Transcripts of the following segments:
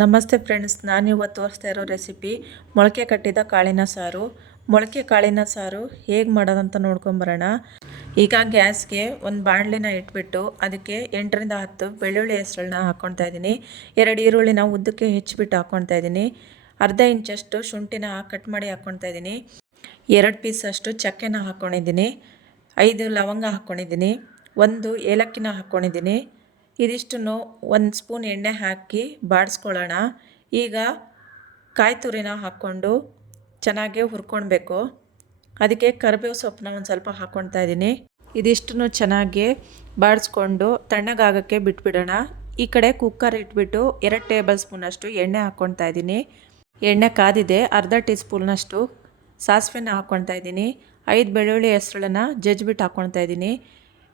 ನಮಸ್ತೆ ಫ್ರೆಂಡ್ಸ್, ನಾನಿವತ್ತು ತೋರಿಸ್ತಾ ಇರೋ ರೆಸಿಪಿ ಮೊಳಕೆ ಕಟ್ಟಿದ ಕಾಳಿನ ಸಾರು. ಮೊಳಕೆ ಕಾಳಿನ ಸಾರು ಹೇಗೆ ಮಾಡೋದಂತ ನೋಡ್ಕೊಂಬರೋಣ. ಈಗ ಗ್ಯಾಸ್ಗೆ ಒಂದು ಬಾಣಲಿನ ಇಟ್ಬಿಟ್ಟು ಅದಕ್ಕೆ 8ರಿಂದ 10 ಬೆಳ್ಳುಳ್ಳಿ ಹೆಸರನ್ನ ಹಾಕ್ಕೊಳ್ತಾ ಇದ್ದೀನಿ. 2 ಈರುಳ್ಳಿನ ಉದ್ದಕ್ಕೆ ಹೆಚ್ಚಿಬಿಟ್ಟು ಹಾಕ್ಕೊಳ್ತಾ ಇದ್ದೀನಿ. ಅರ್ಧ ಇಂಚಷ್ಟು ಶುಂಠಿನ ಕಟ್ ಮಾಡಿ ಹಾಕ್ಕೊಳ್ತಾ ಇದ್ದೀನಿ. 2 ಪೀಸಷ್ಟು ಚಕ್ಕೆನ ಹಾಕ್ಕೊಂಡಿದ್ದೀನಿ. 5 ಲವಂಗ ಹಾಕ್ಕೊಂಡಿದ್ದೀನಿ. 1 ಏಲಕ್ಕಿನ ಹಾಕ್ಕೊಂಡಿದ್ದೀನಿ. ಇದಿಷ್ಟನ್ನು 1 ಸ್ಪೂನ್ ಎಣ್ಣೆ ಹಾಕಿ ಬಾಡಿಸ್ಕೊಳ್ಳೋಣ. ಈಗ ಕಾಯಿ ತುರಿನ ಹಾಕ್ಕೊಂಡು ಚೆನ್ನಾಗಿ ಹುರ್ಕೊಳ್ಬೇಕು. ಅದಕ್ಕೆ ಕರಿಬೇವು ಸೊಪ್ಪನ್ನ ಒಂದು ಸ್ವಲ್ಪ ಹಾಕ್ಕೊಳ್ತಾ ಇದ್ದೀನಿ. ಇದಿಷ್ಟನ್ನು ಚೆನ್ನಾಗಿ ಬಾಡಿಸ್ಕೊಂಡು ತಣ್ಣಗಾಗೋಕ್ಕೆ ಬಿಟ್ಬಿಡೋಣ. ಈ ಕಡೆ ಕುಕ್ಕರ್ ಇಟ್ಬಿಟ್ಟು 2 ಟೇಬಲ್ ಸ್ಪೂನಷ್ಟು ಎಣ್ಣೆ ಹಾಕ್ಕೊಳ್ತಾ ಇದ್ದೀನಿ. ಎಣ್ಣೆ ಕಾದಿದೆ. ಅರ್ಧ ಟೀ ಸ್ಪೂನಷ್ಟು ಸಾಸಿವೆನ ಹಾಕ್ಕೊಳ್ತಾ ಇದ್ದೀನಿ. 5 ಬೆಳ್ಳುಳ್ಳಿ ಹೆಸರನ್ನ ಜಜ್ಜಿಬಿಟ್ಟು ಹಾಕ್ಕೊಳ್ತಾ ಇದ್ದೀನಿ.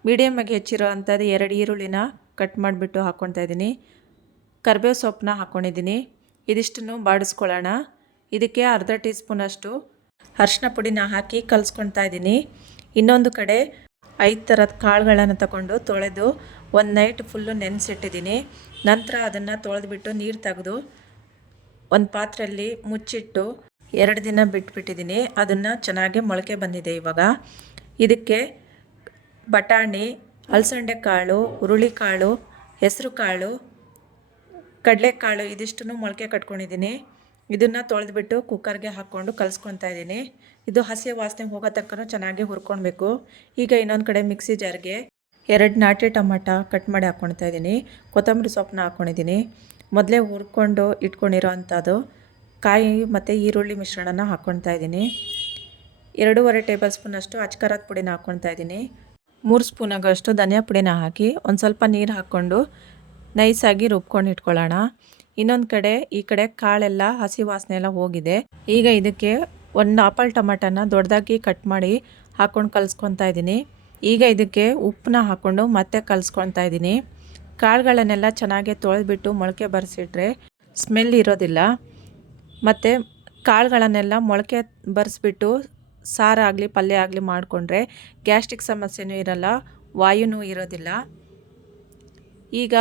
ಮೀಡಿಯಮ್ಮಾಗಿ ಹೆಚ್ಚಿರೋ ಅಂಥದ್ದು 2 ಈರುಳ್ಳಿನ ಕಟ್ ಮಾಡಿಬಿಟ್ಟು ಹಾಕ್ಕೊಳ್ತಾ ಇದ್ದೀನಿ. ಕರಿಬೇವು ಸೊಪ್ಪನ್ನ ಹಾಕ್ಕೊಂಡಿದ್ದೀನಿ. ಇದಿಷ್ಟನ್ನು ಬಾಡಿಸ್ಕೊಳ್ಳೋಣ. ಇದಕ್ಕೆ ಅರ್ಧ ಟೀ ಸ್ಪೂನಷ್ಟು ಅರಿಶಿನ ಪುಡಿನ ಹಾಕಿ ಕಲಿಸ್ಕೊಳ್ತಾ ಇದ್ದೀನಿ. ಇನ್ನೊಂದು ಕಡೆ 5 ಥರದ ಕಾಳುಗಳನ್ನು ತಗೊಂಡು ತೊಳೆದು ಒಂದು ನೈಟ್ ಫುಲ್ಲು ನೆನೆಸಿಟ್ಟಿದ್ದೀನಿ. ನಂತರ ಅದನ್ನು ತೊಳೆದ್ಬಿಟ್ಟು ನೀರು ತೆಗೆದು ಒಂದು ಪಾತ್ರೆಯಲ್ಲಿ ಮುಚ್ಚಿಟ್ಟು 2 ದಿನ ಬಿಟ್ಬಿಟ್ಟಿದ್ದೀನಿ. ಅದನ್ನು ಚೆನ್ನಾಗಿ ಮೊಳಕೆ ಬಂದಿದೆ. ಇವಾಗ ಇದಕ್ಕೆ ಬಟಾಣಿ, ಅಲಸಂಡೆ ಕಾಳು, ಹುರುಳಿಕಾಳು, ಹೆಸರು ಕಾಳು, ಕಡಲೆಕಾಳು ಇದಿಷ್ಟನ್ನು ಮೊಳಕೆ ಕಟ್ಕೊಂಡಿದ್ದೀನಿ. ಇದನ್ನು ತೊಳೆದ್ಬಿಟ್ಟು ಕುಕ್ಕರ್ಗೆ ಹಾಕ್ಕೊಂಡು ಕಲಿಸ್ಕೊತಾ ಇದ್ದೀನಿ. ಇದು ಹಸಿ ವಾಸನೆ ಹೋಗೋ ತನಕ ಚೆನ್ನಾಗಿ ಹುರ್ಕೊಳ್ಬೇಕು. ಈಗ ಇನ್ನೊಂದು ಕಡೆ ಮಿಕ್ಸಿ ಜಾರ್ಗೆ 2 ನಾಟಿ ಟೊಮಾಟೊ ಕಟ್ ಮಾಡಿ ಹಾಕ್ಕೊಳ್ತಾ ಇದ್ದೀನಿ. ಕೊತ್ತಂಬರಿ ಸೊಪ್ಪನ್ನ ಹಾಕ್ಕೊಂಡಿದ್ದೀನಿ. ಮೊದಲೇ ಹುರ್ಕೊಂಡು ಇಟ್ಕೊಂಡಿರೋ ಅಂಥದ್ದು ಕಾಯಿ ಮತ್ತು ಈರುಳ್ಳಿ ಮಿಶ್ರಣನ ಹಾಕ್ಕೊಳ್ತಾ ಇದ್ದೀನಿ. 2.5 ಟೇಬಲ್ ಸ್ಪೂನಷ್ಟು ಅಚ್ಕಾರದ ಪುಡಿನ ಹಾಕ್ಕೊಳ್ತಾ ಇದ್ದೀನಿ. 3 ಸ್ಪೂನ್ ಆಗೋಷ್ಟು ಧನಿಯಾ ಪುಡಿನ ಹಾಕಿ ಒಂದು ಸ್ವಲ್ಪ ನೀರು ಹಾಕ್ಕೊಂಡು ನೈಸಾಗಿ ರುಬ್ಕೊಂಡು ಇಟ್ಕೊಳ್ಳೋಣ. ಇನ್ನೊಂದು ಕಡೆ ಈ ಕಡೆ ಕಾಳೆಲ್ಲ ಹಸಿ ವಾಸನೆ ಎಲ್ಲ ಹೋಗಿದೆ. ಈಗ ಇದಕ್ಕೆ 1 ಆಪಲ್ ಟೊಮಾಟೋನ ದೊಡ್ಡದಾಗಿ ಕಟ್ ಮಾಡಿ ಹಾಕ್ಕೊಂಡು ಕಲಿಸ್ಕೊತಾ ಇದ್ದೀನಿ. ಈಗ ಇದಕ್ಕೆ ಉಪ್ಪನ್ನ ಹಾಕ್ಕೊಂಡು ಮತ್ತೆ ಕಲಿಸ್ಕೊತಾ ಇದ್ದೀನಿ. ಕಾಳುಗಳನ್ನೆಲ್ಲ ಚೆನ್ನಾಗಿ ತೊಳೆದ್ಬಿಟ್ಟು ಮೊಳಕೆ ಬರೆಸಿಟ್ರೆ ಸ್ಮೆಲ್ ಇರೋದಿಲ್ಲ. ಮತ್ತು ಕಾಳುಗಳನ್ನೆಲ್ಲ ಮೊಳಕೆ ಬರೆಸ್ಬಿಟ್ಟು ಸಾರಾಗಲಿ ಪಲ್ಯ ಆಗಲಿ ಮಾಡಿಕೊಂಡ್ರೆ ಗ್ಯಾಸ್ಟ್ರಿಕ್ ಸಮಸ್ಯೆನೂ ಇರಲ್ಲ, ವಾಯುನೂ ಇರೋದಿಲ್ಲ. ಈಗ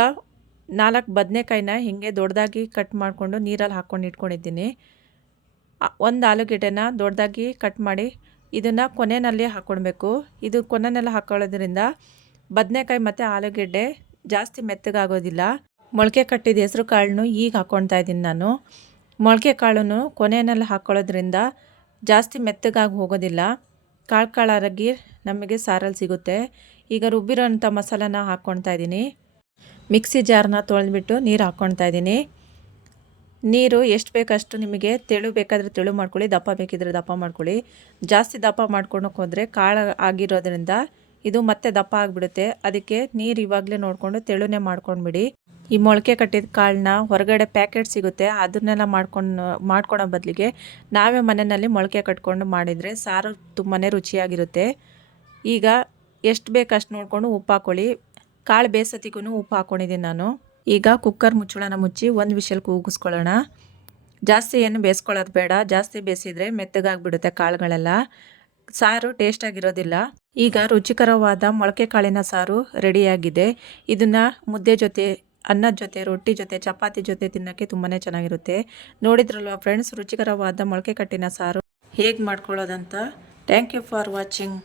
4 ಬದನೆಕಾಯಿನ ಹೀಗೆ ದೊಡ್ಡದಾಗಿ ಕಟ್ ಮಾಡಿಕೊಂಡು ನೀರಲ್ಲಿ ಹಾಕ್ಕೊಂಡು ಇಟ್ಕೊಂಡಿದ್ದೀನಿ. 1 ಆಲೂಗೆಡ್ಡೆನ ದೊಡ್ಡದಾಗಿ ಕಟ್ ಮಾಡಿ ಇದನ್ನು ಕೊನೆಯಲ್ಲಿ ಹಾಕ್ಕೊಳ್ಬೇಕು. ಇದು ಕೊನೆಯಲ್ಲಿ ಹಾಕ್ಕೊಳ್ಳೋದ್ರಿಂದ ಬದನೆಕಾಯಿ ಮತ್ತು ಆಲೂಗೆಡ್ಡೆ ಜಾಸ್ತಿ ಮೆತ್ತಗಾಗೋದಿಲ್ಲ. ಮೊಳಕೆ ಕಟ್ಟಿದ ಹೆಸರು ಕಾಳನ್ನು ಈಗ ಹಾಕ್ಕೊಳ್ತಾ ಇದ್ದೀನಿ ನಾನು. ಮೊಳಕೆ ಕಾಳನ್ನು ಕೊನೆಯಲ್ಲಿ ಹಾಕ್ಕೊಳ್ಳೋದ್ರಿಂದ ಜಾಸ್ತಿ ಮೆತ್ತಗಾಗಿ ಹೋಗೋದಿಲ್ಲ. ಕಾಳಾಗಿ ನಮಗೆ ಸಾರಲ್ಲಿ ಸಿಗುತ್ತೆ. ಈಗ ರುಬ್ಬಿರೋಂಥ ಮಸಾಲಾನ ಹಾಕ್ಕೊಳ್ತಾ ಇದ್ದೀನಿ. ಮಿಕ್ಸಿ ಜಾರನ್ನ ತೊಳೆದ್ಬಿಟ್ಟು ನೀರು ಹಾಕ್ಕೊಳ್ತಾ ಇದ್ದೀನಿ. ನೀರು ಎಷ್ಟು ಬೇಕಷ್ಟು ನಿಮಗೆ ತೆಳು ಬೇಕಾದರೆ ತೆಳು ಮಾಡ್ಕೊಳ್ಳಿ, ದಪ್ಪ ಬೇಕಿದ್ರೆ ದಪ್ಪ ಮಾಡ್ಕೊಳ್ಳಿ. ಜಾಸ್ತಿ ದಪ್ಪ ಮಾಡ್ಕೊಳಕ್ಕೆ ಹೋದರೆ ಕಾಳು ಆಗಿರೋದ್ರಿಂದ ಇದು ಮತ್ತೆ ದಪ್ಪ ಆಗಿಬಿಡುತ್ತೆ. ಅದಕ್ಕೆ ನೀರು ಇವಾಗಲೇ ನೋಡಿಕೊಂಡು ತೆಳುನೇ ಮಾಡ್ಕೊಂಡ್ಬಿಡಿ. ಈ ಮೊಳಕೆ ಕಟ್ಟಿದ ಕಾಳನ್ನ ಹೊರಗಡೆ ಪ್ಯಾಕೆಟ್ ಸಿಗುತ್ತೆ, ಅದನ್ನೆಲ್ಲ ಮಾಡ್ಕೊಳೋ ಬದಲಿಗೆ ನಾವೇ ಮನೆಯಲ್ಲಿ ಮೊಳಕೆ ಕಟ್ಕೊಂಡು ಮಾಡಿದರೆ ಸಾರು ತುಂಬಾ ರುಚಿಯಾಗಿರುತ್ತೆ. ಈಗ ಎಷ್ಟು ಬೇಕಷ್ಟು ನೋಡಿಕೊಂಡು ಉಪ್ಪು ಹಾಕ್ಕೊಳ್ಳಿ. ಕಾಳು ಬೇಸತ್ತಿಗೂ ಉಪ್ಪು ಹಾಕ್ಕೊಂಡಿದ್ದೀನಿ ನಾನು. ಈಗ ಕುಕ್ಕರ್ ಮುಚ್ಚಳನ ಮುಚ್ಚಿ 1 ವಿಷಲ್ ಕೂಗಿಸ್ಕೊಳ್ಳೋಣ. ಜಾಸ್ತಿ ಏನು ಬೇಯಿಸ್ಕೊಳ್ಳೋದು ಬೇಡ. ಜಾಸ್ತಿ ಬೇಯಿಸಿದರೆ ಮೆತ್ತಗಾಗಿಬಿಡುತ್ತೆ ಕಾಳುಗಳೆಲ್ಲ, ಸಾರು ಟೇಸ್ಟಾಗಿರೋದಿಲ್ಲ. ಈಗ ರುಚಿಕರವಾದ ಮೊಳಕೆ ಕಾಳಿನ ಸಾರು ರೆಡಿಯಾಗಿದೆ. ಇದನ್ನು ಮುದ್ದೆ ಜೊತೆ, ಅನ್ನದ ಜೊತೆ, ರೊಟ್ಟಿ ಜೊತೆ, ಚಪಾತಿ ಜೊತೆ ತಿನ್ನೋಕ್ಕೆ ತುಂಬಾ ಚೆನ್ನಾಗಿರುತ್ತೆ. ನೋಡಿದ್ರಲ್ವ ಫ್ರೆಂಡ್ಸ್, ರುಚಿಕರವಾದ ಮೊಳಕೆ ಕಟ್ಟಿನ ಸಾರು ಹೇಗೆ ಮಾಡ್ಕೊಳ್ಳೋದಂತ. Thank you for watching.